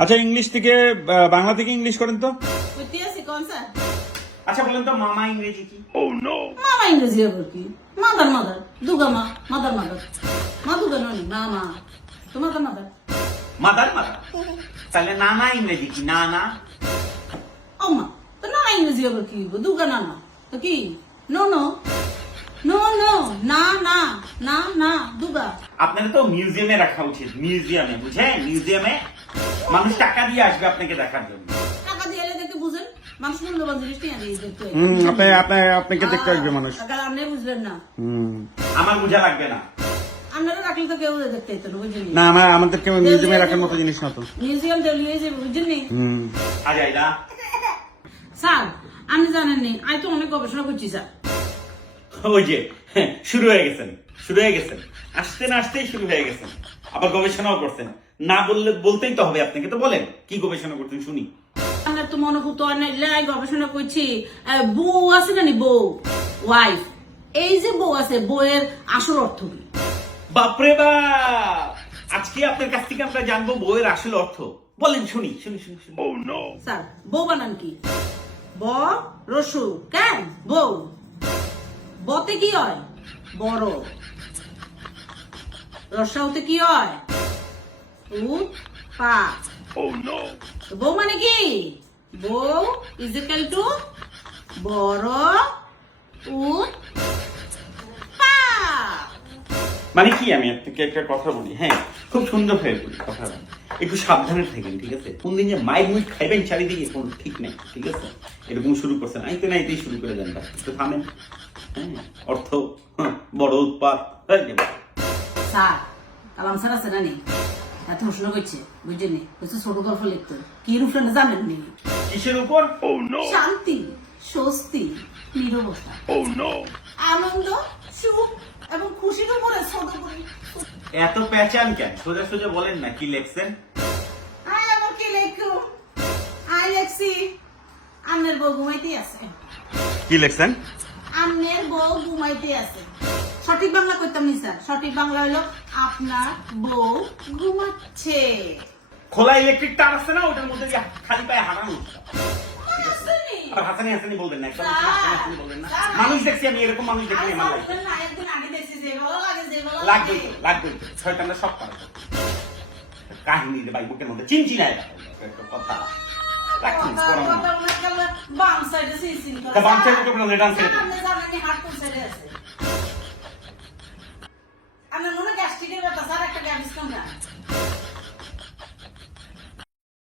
আচ্ছা ইংলিশ থেকে বাংলা থেকে ইংলিশ করেন তো। আচ্ছা বলেন তো মামা ইংরেজি কি? মামা ইংরেজি আবার কি? মাদার মাদার দুগা মা মাদার মাদার মা দুগা নয় মা মা তো মাদার মাদার মাদার মাদার। তাহলে নানা ইংরেজি কি? নানা। ও মা তো না ইংরেজি আবার কি? দুগা না না তো কি? নো নো নো নো না না না না দুগা। আপনার তো মিউজিয়ামে রাখা উচিত, মিউজিয়ামে, বুঝেন? মিউজিয়ামে মানুষ টাকা দিয়ে আসবে আপনাকে দেখার জন্য। টাকা দিয়ে এলে দেখে বুঝেন মানুষ মূল্যবান জিনিস নিয়ে দিয়ে দেখতে আপনাকে দেখতে আসবে মানুষ। আপনি বুঝলেন না, আমার বোঝা লাগবে না। আপনারা রাখলে তো কেউ দেখতে হতো না, বুঝলেন? না আমাদেরকে মিউজিয়ামে রাখার মতো জিনিস না তো। মিউজিয়াম দেলিয়ে যাবে, বুঝলেন? আজাই না স্যার আপনি জানেননি আমি তো অনেক গবেষণা করছি স্যার। ওই যে শুরু হয়ে গেছেন, শুরু হয়ে গেছেন, আসতে না আসতেই শুরু হয়ে গেছেন। আবার গবেষণাও করছেন, না বললে বলতেই তো হবে আপনাকে। তো বলেন কি গবেষণা করছেন শুনি। আমার তো মনে হতো অনেক গবেষণা করছি। বউ আছে না বউ, ওয়াইফ, এই যে বউ আছে বউয়ের আসল অর্থ কি? বাপরে বাপ, আজকে আপনার কাছ থেকে আমরা জানবো বইয়ের আসল অর্থ। বলেন শুনি শুনি শুনি শুনি। স্যার বউ বানান কি? ব রসু কেন বউ, বতে কি হয়? বড়। রসাউতে কি হয়? উট পা। বউ মানে কি? বউ ইজ ইকুয়াল টু বড় উট পা। মানে কি, আমি আপনাকে একটা কথা বলি, হ্যাঁ খুব সুন্দর হয়ে বলি কথাটা, একটু সাবধানে থাকেন, ঠিক আছে? কোন দিন যে মাইক মুইক খাইবেন চারিদিকে কোনো ঠিক নেই, ঠিক আছে? এরকম শুরু করছেন, আইতে না আইতেই শুরু করে দেন, একটু থামেন। হ্যাঁ অর্থ বড় উৎপাদ। স্যার কালাম স্যার আছে না নেই? এত প্রশ্ন করছে বুঝছেন? বলছে ছোট গল্প লিখতো, কি রূপটা জানেন নি? কিসের উপর? শান্তি, স্বস্তি, নীরবতা, আনন্দ, সুখ এবং খুশির উপরে ছোট করে। এত পেঁচান কেন? সোজা সোজা বলেন না কি লেখছেন। আয় আবার কি লেখো? আয় লেখছি আমনের বউ ঘুমাইতে আছে। কি লেখছেন? আমনের বউ ঘুমাইতে আছে। সঠিক বাংলা করতাম নি স্যার, সঠিক বাংলা হলো আপনার বউ ঘুমাচ্ছে। খোলা ইলেকট্রিক তার আছে না, ওটার মধ্যে দিয়ে খালি পায়ে হাঁটানো। আসেনি। আর হাসানি হাসানি বলবেন না, একদম স্যার, হাসানি হাসানি বলবেন না। স্যার, মানুষ দেখছি আমি, এরকম মানুষ দেখি আমার লাগে। আসলে না, একদিন আগে দেখছি যে ভালো লাগে, যে ভালো লাগবেই লাগে। তো, লাগবেই তো, শয়তানরা সব পারে। কাহিনী রে ভাই, বুকের মধ্যে চিনচিনায় একটা কথা। রাখুন, পড়ানো না। কথা বলে গেলে বাম সাইডে সিনসিন করে। তা বাম সাইডে তো কোনো ডান সাইডে। আপনি জানেন নি হাত কোন সাইডে আছে? আমার মনে গ্যাস্ট্রিকের ব্যাপার স্যার, একটা গ্যাস ডিসকাউন্ট